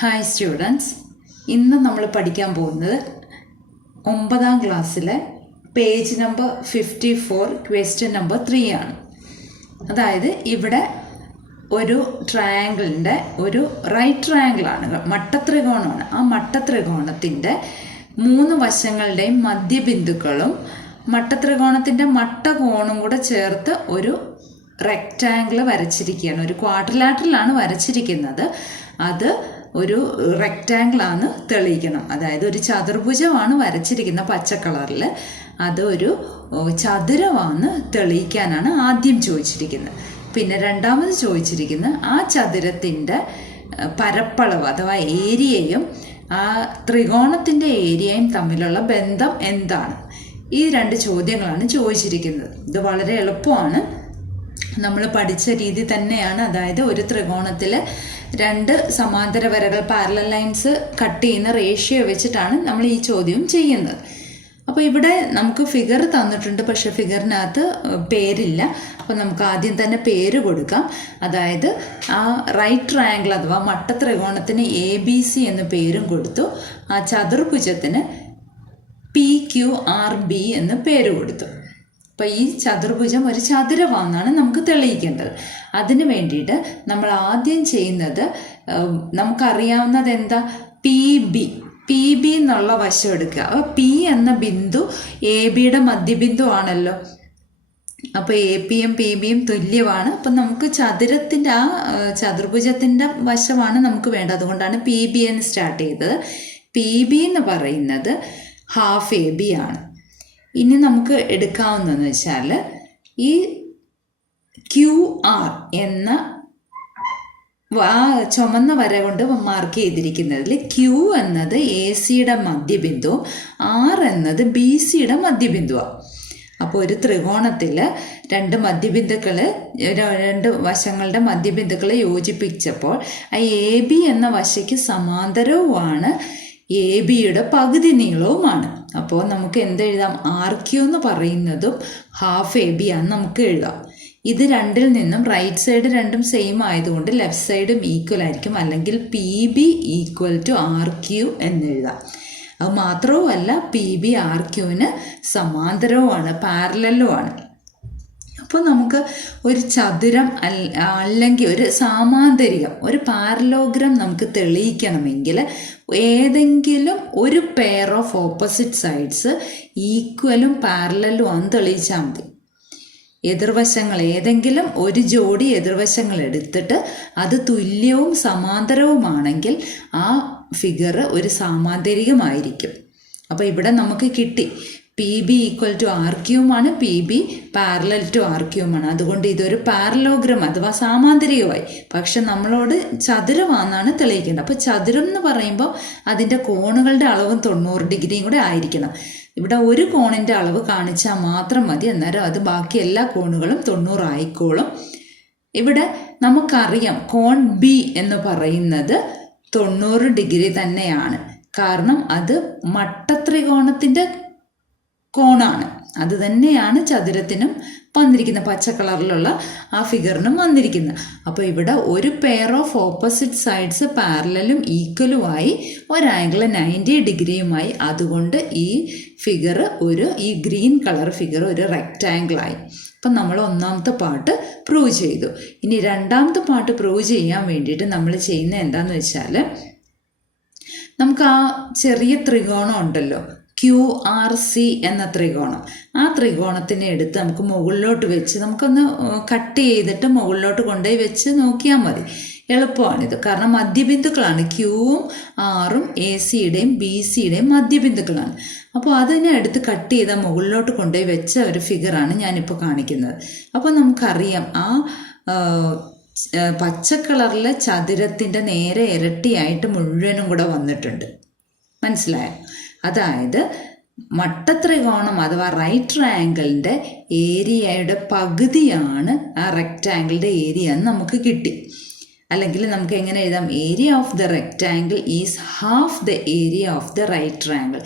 Hi students, ഇന്ന് നമ്മൾ പഠിക്കാൻ പോകുന്നത് 9ാം ക്ലാസ്സിലെ പേജ് നമ്പർ 54 ക്വസ്റ്റ്യൻ നമ്പർ 3 ആണ്. അതായത് ഇവിടെ ഒരു ട്രയാങ്കിളിൻ്റെ ഒരു റൈറ്റ് ട്രയാങ്കിളാണ്, മട്ടത്രികോണമാണ്. ആ മട്ടത്രികോണത്തിൻ്റെ 3 വശങ്ങളുടെയും മധ്യബിന്ദുക്കളും മട്ടത്രികോണത്തിൻ്റെ മട്ടകോണും കൂടെ ചേർത്ത് ഒരു റെക്റ്റാങ്കിൾ വരച്ചിരിക്കുകയാണ്. ഒരു ക്വാഡ്രിലാറ്ററലാണ് വരച്ചിരിക്കുന്നത്. അത് ഒരു റെക്റ്റാങ്കിളാണ് തെളിയിക്കണം. അതായത് ഒരു ചതുർഭുജമാണ് വരച്ചിരിക്കുന്ന പച്ച കളറിൽ. അത് ഒരു ചതുരമാണ് തെളിയിക്കാനാണ് ആദ്യം ചോദിച്ചിരിക്കുന്നത്. പിന്നെ രണ്ടാമത് ചോദിച്ചിരിക്കുന്നത് ആ ചതുരത്തിൻ്റെ പരപ്പളവ് അഥവാ ഏരിയയും ആ ത്രികോണത്തിൻ്റെ ഏരിയയും തമ്മിലുള്ള ബന്ധം എന്താണ്. ഈ 2 ചോദ്യങ്ങളാണ് ചോദിച്ചിരിക്കുന്നത്. ഇത് വളരെ എളുപ്പമാണ്, നമ്മൾ പഠിച്ച രീതി തന്നെയാണ്. അതായത് ഒരു ത്രികോണത്തിൽ 2 സമാന്തര വരകൾ പാരലൽ ലൈൻസ് കട്ട് ചെയ്യുന്ന റേഷ്യോ വെച്ചിട്ടാണ് നമ്മൾ ഈ ചോദ്യം ചെയ്യുന്നത്. അപ്പോൾ ഇവിടെ നമുക്ക് ഫിഗർ തന്നിട്ടുണ്ട്, പക്ഷേ ഫിഗറിനകത്ത് പേരില്ല. അപ്പോൾ നമുക്ക് ആദ്യം തന്നെ പേര് കൊടുക്കാം. അതായത് ആ റൈറ്റ് ട്രയാങ്കിൾ അഥവാ മട്ടത്രികോണത്തിന് ABC എന്ന് പേരും കൊടുത്തു. ആ ചതുർഭുജത്തിന് PQRB എന്ന് പേര് കൊടുത്തു. അപ്പോൾ ഈ ചതുർഭുജം ഒരു ചതുരമാണെന്നാണ് നമുക്ക് തെളിയിക്കേണ്ടത്. അതിന് വേണ്ടിയിട്ട് നമ്മൾ ആദ്യം ചെയ്യുന്നത്, നമുക്കറിയാവുന്നത് എന്താ, പി ബി എന്നുള്ള വശം എടുക്കുക. അപ്പോൾ P എന്ന ബിന്ദു AB-യുടെ മധ്യബിന്ദു ആണല്ലോ. അപ്പോൾ AP-യും PB-യും തുല്യമാണ്. അപ്പം നമുക്ക് ചതുരത്തിൻ്റെ ആ ചതുർഭുജത്തിൻ്റെ വശമാണ് നമുക്ക് വേണ്ടത്. അതുകൊണ്ടാണ് PB എന്ന് സ്റ്റാർട്ട് ചെയ്തത്. PB എന്ന് പറയുന്നത് ഹാഫ് AB ആണ്. ഇനി നമുക്ക് എടുക്കാവുന്നതെന്ന് വെച്ചാൽ ഈ QR എന്ന ചുമന്ന വര കൊണ്ട് മാർക്ക് ചെയ്തിരിക്കുന്നതിൽ Q എന്നത് AC-യുടെ മധ്യബിന്ദുവും R എന്നത് BC-യുടെ മധ്യബിന്ദുവാണ്. അപ്പോൾ ഒരു ത്രികോണത്തിൽ 2 മധ്യബിന്ദുക്കൾ, 2 വശങ്ങളുടെ മധ്യബിന്ദുക്കളെ യോജിപ്പിച്ചപ്പോൾ ആ AB എന്ന വശയ്ക്ക് സമാന്തരവുമാണ് AB-യുടെ പകുതി നീളവുമാണ്. അപ്പോൾ നമുക്ക് എന്തെഴുതാം, RQ എന്ന് പറയുന്നതും ഹാഫ് AB ആണെന്ന് നമുക്ക് എഴുതാം. ഇത് 2-ൽ നിന്നും റൈറ്റ് സൈഡ് 2ഉം സെയിം ആയതുകൊണ്ട് ലെഫ്റ്റ് സൈഡും ഈക്വൽ ആയിരിക്കും. അല്ലെങ്കിൽ PB = RQ എന്നെഴുതാം. അത് മാത്രവുമല്ല, PB RQന് സമാന്തരവുമാണ്, പാരലലുമാണ്. അപ്പോൾ നമുക്ക് ഒരു ചതുരം അല്ലെങ്കിൽ ഒരു സാമാന്തരികം, ഒരു പാരലോഗ്രാം നമുക്ക് തെളിയിക്കണമെങ്കിൽ ഏതെങ്കിലും ഒരു പെയർ ഓഫ് ഓപ്പോസിറ്റ് സൈഡ്സ് ഈക്വലും പാരലലും ആണ് തെളിയിച്ചാൽ മതി. എതിർവശങ്ങൾ ഏതെങ്കിലും ഒരു ജോഡി എതിർവശങ്ങൾ എടുത്തിട്ട് അത് തുല്യവും സമാന്തരവുമാണെങ്കിൽ ആ ഫിഗർ ഒരു സാമാന്തരികമായിരിക്കും. അപ്പോൾ ഇവിടെ നമുക്ക് കിട്ടി PB = RQമാണ്, PB പാരലൽ ടു RQമാണ്. അതുകൊണ്ട് ഇതൊരു പാരലോഗ്രാം അഥവാ സാമാന്തരികമായി. പക്ഷെ നമ്മളോട് ചതുരമാണെന്നാണ് തെളിയിക്കേണ്ടത്. അപ്പോൾ ചതുരം എന്ന് പറയുമ്പോൾ അതിൻ്റെ കോണുകളുടെ അളവും 90 ഡിഗ്രിയും കൂടെ ആയിരിക്കണം. ഇവിടെ ഒരു കോണിൻ്റെ അളവ് കാണിച്ചാൽ മാത്രം മതി, അന്നേരം അത് ബാക്കി എല്ലാ കോണുകളും 90 ആയിക്കോളും. ഇവിടെ നമുക്കറിയാം കോൺ B എന്ന് പറയുന്നത് 90 ഡിഗ്രി തന്നെയാണ്. കാരണം അത് മട്ടത്രികോണത്തിൻ്റെ കോണാണ്. അത് തന്നെയാണ് ചതുരത്തിനും വന്നിരിക്കുന്നത്, പച്ച കളറിലുള്ള ആ ഫിഗറിനും വന്നിരിക്കുന്നത്. അപ്പോൾ ഇവിടെ ഒരു പെയർ ഓഫ് ഓപ്പോസിറ്റ് സൈഡ്സ് പാരലലും ഈക്വലുമായി ഒരു ആംഗിൾ 90 ഡിഗ്രിയുമായി. അതുകൊണ്ട് ഈ ഫിഗർ ഈ ഗ്രീൻ കളർ ഫിഗർ ഒരു റെക്റ്റാങ്കിളായി. അപ്പം നമ്മൾ 1ാമത്തെ പാർട്ട് പ്രൂവ് ചെയ്തു. ഇനി 2ാമത്തെ പാർട്ട് പ്രൂവ് ചെയ്യാൻ വേണ്ടിയിട്ട് നമ്മൾ ചെയ്യുന്നത് എന്താണെന്ന് വെച്ചാൽ, നമുക്ക് ആ ചെറിയ ത്രികോണം ഉണ്ടല്ലോ, QRC എന്ന ത്രികോണം, ആ ത്രികോണത്തിനെ എടുത്ത് നമുക്ക് മുകളിലോട്ട് വെച്ച് നമുക്കൊന്ന് കട്ട് ചെയ്തിട്ട് മുകളിലോട്ട് കൊണ്ടുപോയി വെച്ച് നോക്കിയാൽ മതി. എളുപ്പമാണിത്. കാരണം മധ്യബിന്ദുക്കളാണ്. Qയും Rഉം AC-യുടെയും BC-യുടെയും മധ്യബിന്ദുക്കളാണ്. അപ്പോൾ അതിനെ എടുത്ത് കട്ട് ചെയ്ത മുകളിലോട്ട് കൊണ്ടുപോയി വെച്ച ഒരു ഫിഗറാണ് ഞാനിപ്പോൾ കാണിക്കുന്നത്. അപ്പോൾ നമുക്കറിയാം ആ പച്ച കളറിലെ ചതുരത്തിൻ്റെ നേരെ ഇരട്ടിയായിട്ട് മുഴുവനും കൂടെ വന്നിട്ടുണ്ട്. മനസ്സിലായോ? അതായത് മട്ടത്രികോണം അഥവാ റൈറ്റ് ട്രയാങ്കിളിൻ്റെ ഏരിയയുടെ പകുതിയാണ് ആ റെക്റ്റാങ്കിളിൻ്റെ ഏരിയ എന്ന് നമുക്ക് കിട്ടി. അല്ലെങ്കിൽ നമുക്ക് എങ്ങനെ എഴുതാം, area of the rectangle is half the area of the right triangle.